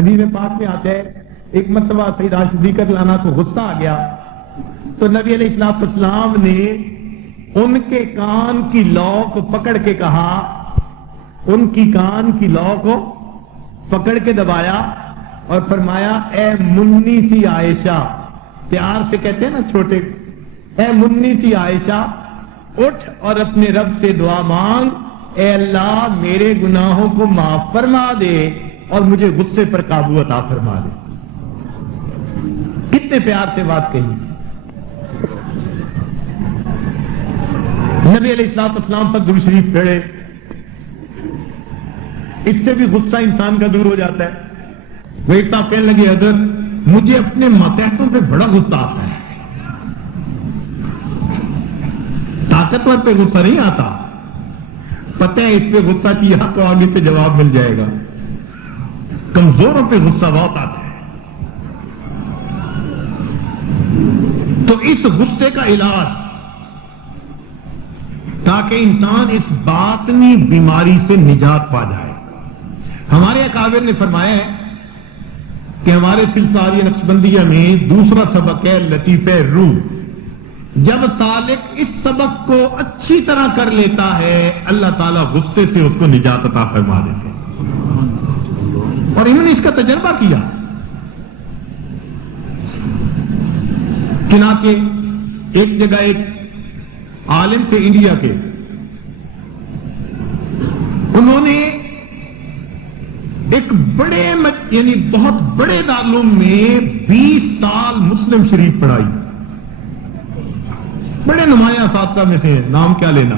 حدیث پاک میں آتا ہے ایک مرتبہ سیدہ صدیقہ لانا کو غصہ آ گیا تو نبی علیہ السلام نے ان کے کان کی لو کو پکڑ کے کہا، ان کی کان کی لو کو پکڑ کے دبایا اور فرمایا اے منی سی عائشہ، پیار سے کہتے ہیں نا چھوٹے، اے منی سی عائشہ اٹھ اور اپنے رب سے دعا مانگ، اے اللہ میرے گناہوں کو معاف فرما دے اور مجھے غصے پر قابو عطا فرما دے۔ کتنے پیار سے بات کہی۔ نبی علیہ السلام پر درود شریف پڑھے، اس سے بھی غصہ انسان کا دور ہو جاتا ہے۔ وہ ایک صاحب کہنے لگے حضرت مجھے اپنے ماتحتوں پہ بڑا غصہ آتا ہے، طاقتور پہ غصہ نہیں آتا، پتہ ہے اس پہ غصہ کیا تو آگے سے جواب مل جائے گا، کمزوروں پہ غصہ بہت آتا ہے۔ تو اس غصے کا علاج تاکہ انسان اس باطنی بیماری سے نجات پا جائے، ہمارے اکابر نے فرمایا ہے کہ ہمارے سلسلہ نقشبندیہ میں دوسرا سبق ہے لطیفہ روح۔ جب سالک اس سبق کو اچھی طرح کر لیتا ہے اللہ تعالیٰ غصے سے اس کو نجات عطا فرما دیتے ہیں، اور انہوں نے اس کا تجربہ کیا۔ چنانچہ ایک جگہ ایک عالم تھے انڈیا کے، انہوں نے ایک بڑے یعنی بہت بڑے دارالعلوم میں 20 سال مسلم شریف پڑھائی، بڑے نمایاں اساتذہ میں تھے، نام کیا لینا،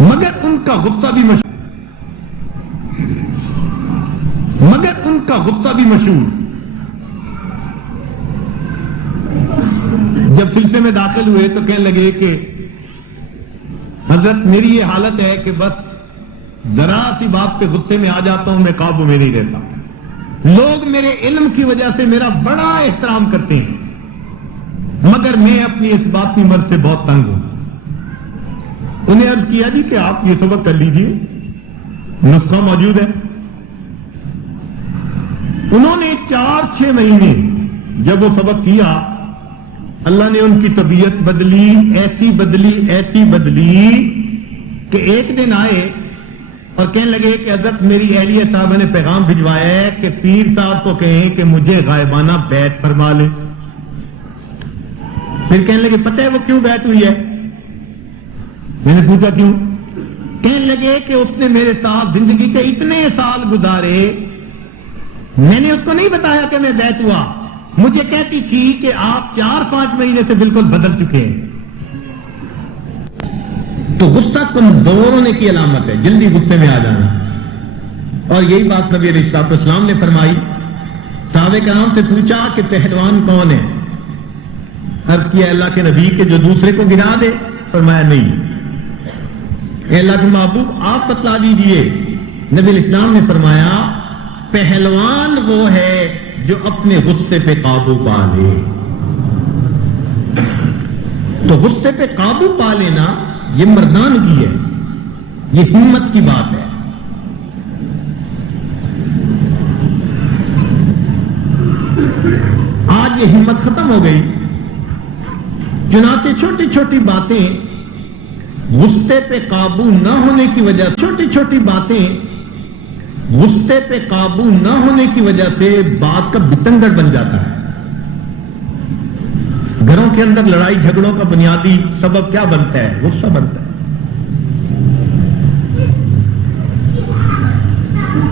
مگر ان کا غصہ بھی مشہور۔ جب سلسلے میں داخل ہوئے تو کہنے لگے کہ حضرت میری یہ حالت ہے کہ بس ذرا سی بات پہ غصے میں آ جاتا ہوں، میں قابو میں نہیں رہتا، لوگ میرے علم کی وجہ سے میرا بڑا احترام کرتے ہیں مگر میں اپنی اس باطنی مرض سے بہت تنگ ہوں۔ انہیں عرض کیا جی کہ آپ یہ سبق کر لیجئے، نسخہ موجود ہے۔ انہوں نے 4-6 مہینے جب وہ سبق کیا، اللہ نے ان کی طبیعت بدلی، ایسی بدلی کہ ایک دن آئے اور کہنے لگے کہ حضرت میری اہلیہ صاحبہ نے پیغام بھجوایا ہے کہ پیر صاحب کو کہیں کہ مجھے غائبانہ بیعت فرما لے۔ پھر کہنے لگے پتہ ہے وہ کیوں بیعت ہوئی ہے؟ میں نے پوچھا کیوں؟ کہنے لگے کہ اس نے میرے ساتھ زندگی کے اتنے سال گزارے، میں نے اس کو نہیں بتایا کہ میں بیعت ہوا، مجھے کہتی تھی کہ آپ 4-5 مہینے سے بالکل بدل چکے ہیں۔ تو غصہ کمزور ہونے کی علامت ہے، جلدی غصے میں آ جانا، اور یہی بات نبی علیہ السلام نے فرمائی۔ صحابہ کرام سے پوچھا کہ پہلوان کون ہے؟ عرض کیا اللہ کے نبی کے جو دوسرے کو گرا دے؟ فرمایا نہیں۔ اے اللہ کے محبوب آپ بتلا دیجئے۔ نبی علیہ السلام نے فرمایا پہلوان وہ ہے جو اپنے غصے پہ قابو پا لے۔ تو غصے پہ قابو پا لینا یہ مردانگی ہے، یہ ہمت کی بات ہے۔ آج یہ ہمت ختم ہو گئی، چنانچہ چھوٹی چھوٹی باتیں غصے پہ قابو نہ ہونے کی وجہ، غصے پہ قابو نہ ہونے کی وجہ سے بات کا بتنگڑ بن جاتا ہے۔ گھروں کے اندر لڑائی جھگڑوں کا بنیادی سبب کیا بنتا ہے؟ غصہ بنتا ہے۔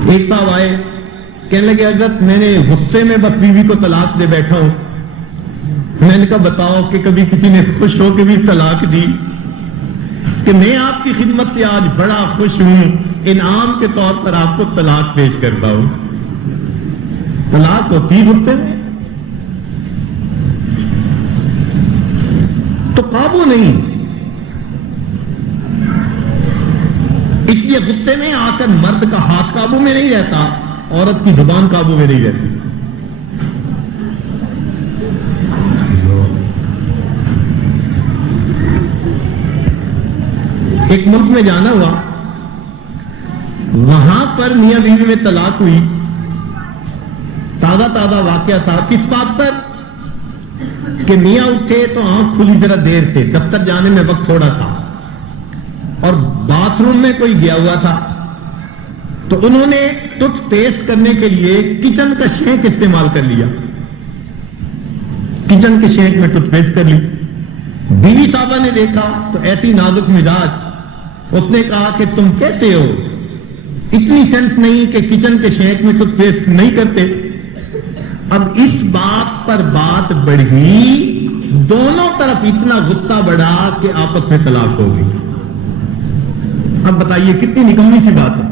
ایک صاحب آئے، کہنے لگے حضرت میں نے غصے میں بس بیوی کو طلاق دے بیٹھا ہوں۔ میں نے کہا بتاؤ کہ کبھی کسی نے خوش ہو کے بھی طلاق دی؟ کہ میں آپ کی خدمت سے آج بڑا خوش ہوں، انعام کے طور پر آپ کو طلاق پیش کرتا ہوں۔ طلاق ہوتی غصے میں، تو قابو نہیں۔ اس لیے غصے میں آ کر مرد کا ہاتھ قابو میں نہیں رہتا، عورت کی زبان قابو میں نہیں رہتی۔ ایک ملک میں جانا ہوا، وہاں پر میاں بیوی میں طلاق ہوئی، تازہ واقعہ تھا، کس بات پر کہ میاں اٹھے تو آنکھ کھلی ذرا دیر سے، دفتر جانے میں وقت تھوڑا تھا اور باتھ روم میں کوئی گیا ہوا تھا، تو انہوں نے ٹوتھ پیسٹ کرنے کے لیے کچن کا شینک استعمال کر لیا، کچن کے شینک میں ٹوتھ پیسٹ کر لی۔ بیوی صاحبہ نے دیکھا تو ایسی نازک مزاج، اس نے کہا کہ تم کیسے ہو، اتنی سینس نہیں کہ کچن کے شینک میں ٹوتھ پیسٹ نہیں کرتے۔ اب اس بات پر بات بڑھی، دونوں طرف اتنا غصہ بڑھا کہ آپس میں طلاق ہو گئی۔ اب بتائیے کتنی نکمی سی بات ہے،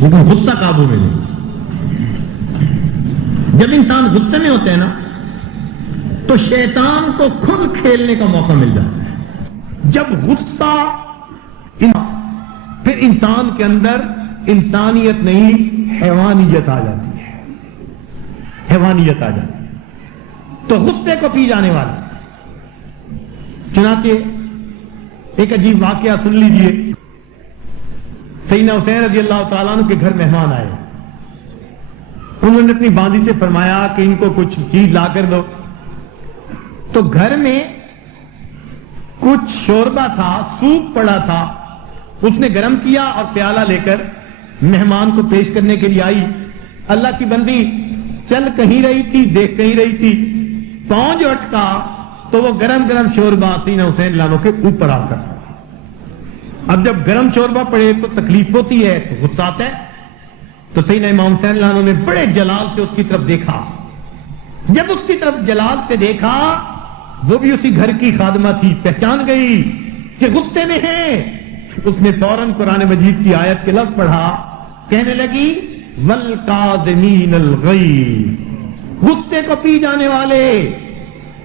لیکن غصہ قابو میں نہیں۔ جب انسان غصے میں ہوتے ہیں نا تو شیطان کو کھل کھیلنے کا موقع مل جاتا ہے۔ جب غصہ پھر انسان کے اندر انسانیت نہیں حیوانیت آ جاتی ہے، حیوانیت آ جاتی ہے، تو غصے کو پی جانے والا۔ چنانچہ ایک عجیب واقعہ سن لیجئے، سیدنا حسین رضی اللہ تعالیٰ عنہ کے گھر مہمان آئے، انہوں نے اپنی باندی سے فرمایا کہ ان کو کچھ چیز لا کر دو، تو گھر میں کچھ شوربہ تھا، سوپ پڑا تھا، اس نے گرم کیا اور پیالہ لے کر مہمان کو پیش کرنے کے لیے آئی۔ اللہ کی بندی چل کہیں رہی تھی، دیکھ کہیں رہی تھی، پاؤں جو اٹکا تو وہ گرم گرم شوربہ سیدنا حسین لانو کے اوپر آ کر۔ اب جب گرم شوربہ پڑے تو تکلیف ہوتی ہے، تو غصہ آتا ہے، تو سیدنا امام حسین لانو نے بڑے جلال سے اس کی طرف دیکھا۔ جب اس کی طرف جلال سے دیکھا، وہ بھی اسی گھر کی خادمہ تھی، پہچان گئی کہ غصے میں ہے۔ اس نے فوراً قرآن مجید کی آیت کے لفظ پڑھا، کہنے لگی وَالْقَاظِمِينَ الْغَيْظَ، غصے کو پی جانے والے۔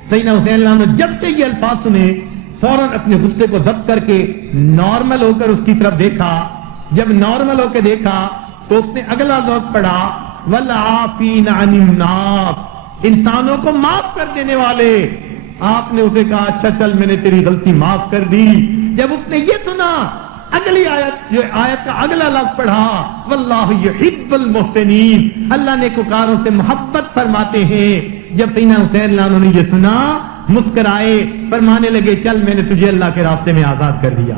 سیدنا حسین لانو جب سے یہ الفاظ سنے فوراً اپنے غصے کو ضبط کر کے نارمل ہو کر اس کی طرف دیکھا۔ جب نارمل ہو کے دیکھا تو اس نے اگلا لفظ پڑھا وَالْعَافِينَ عَنِ النَّاسِ، انسانوں کو معاف کر دینے والے۔ آپ نے اسے کہا اچھا چل میں نے تیری غلطی معاف کر دی۔ جب اس نے یہ سنا، اگلی آیت جو آیت کا اگلا لفظ پڑھا واللہ یحب المحسنین، اللہ نے نیکوکاروں سے محبت فرماتے ہیں۔ جب سیدنا حسین لانو نے یہ سنا، مسکرائے، فرمانے لگے چل میں نے تجھے اللہ کے راستے میں آزاد کر دیا۔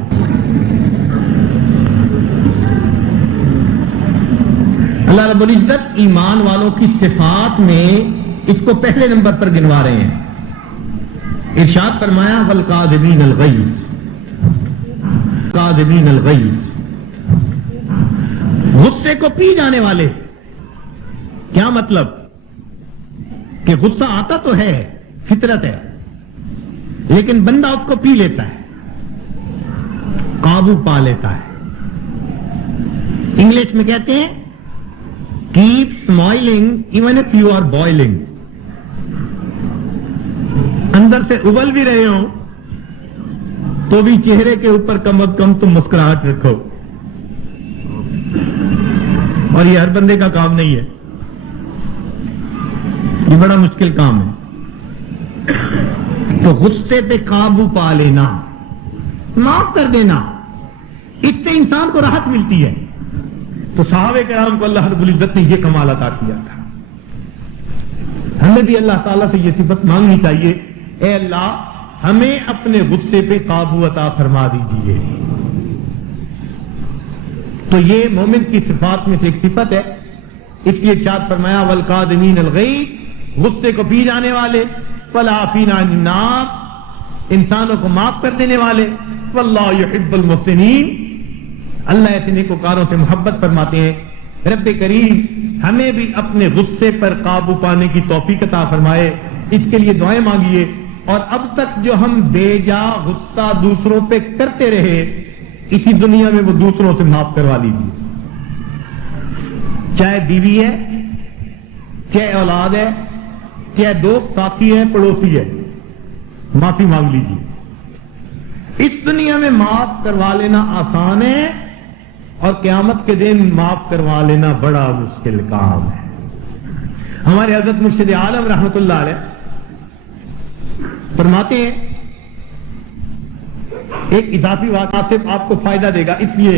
اللہ رب العزت ایمان والوں کی صفات میں اس کو پہلے نمبر پر گنوا رہے ہیں۔ ارشاد فرمایا والقاظمین الغیظ، قاظمین الغیظ، غصے کو پی جانے والے۔ کیا مطلب کہ غصہ آتا تو ہے، فطرت ہے، لیکن بندہ اس کو پی لیتا ہے، قابو پا لیتا ہے۔ انگلش میں کہتے ہیں keep smiling even if you are boiling، اندر سے ابل بھی رہے ہوں تو بھی چہرے کے اوپر کم از کم تم مسکراہٹ رکھو، اور یہ ہر بندے کا کام نہیں ہے، یہ بڑا مشکل کام ہے۔ تو غصے پہ قابو پا لینا، معاف کر دینا، اس سے انسان کو راحت ملتی ہے۔ تو صحابہ کرام کو اللہ رب العزت نے یہ کمال عطا کیا تھا۔ ہمیں بھی اللہ تعالیٰ سے یہ صفت مانگنی چاہیے، اے اللہ ہمیں اپنے غصے پہ قابو عطا فرما دیجیے۔ تو یہ مومن کی صفات میں سے ایک صفت ہے، اس لیے ارشاد فرمایا والقاظمین الغیظ، غصے کو پی جانے والے، والعافین عن الناس، انسانوں کو معاف کر دینے والے، واللہ یحب المحسنین، اللہ ایسے نیکوکاروں سے محبت فرماتے ہیں۔ رب کریم ہمیں بھی اپنے غصے پر قابو پانے کی توفیق عطا فرمائے، اس کے لیے دعائیں مانگیے۔ اور اب تک جو ہم بے جا غصہ دوسروں پہ کرتے رہے، اسی دنیا میں وہ دوسروں سے معاف کروا لیجیے، چاہے بیوی ہے، چاہے اولاد ہے، چاہے دوست ساتھی ہے، پڑوسی ہے، معافی مانگ لیجیے۔ اس دنیا میں معاف کروا لینا آسان ہے، اور قیامت کے دن معاف کروا لینا بڑا مشکل کام ہے۔ ہمارے حضرت مرشد عالم رحمت اللہ علیہ فرماتے ہیں، ایک اضافی واقعہ سے آپ کو فائدہ دے گا، اس لیے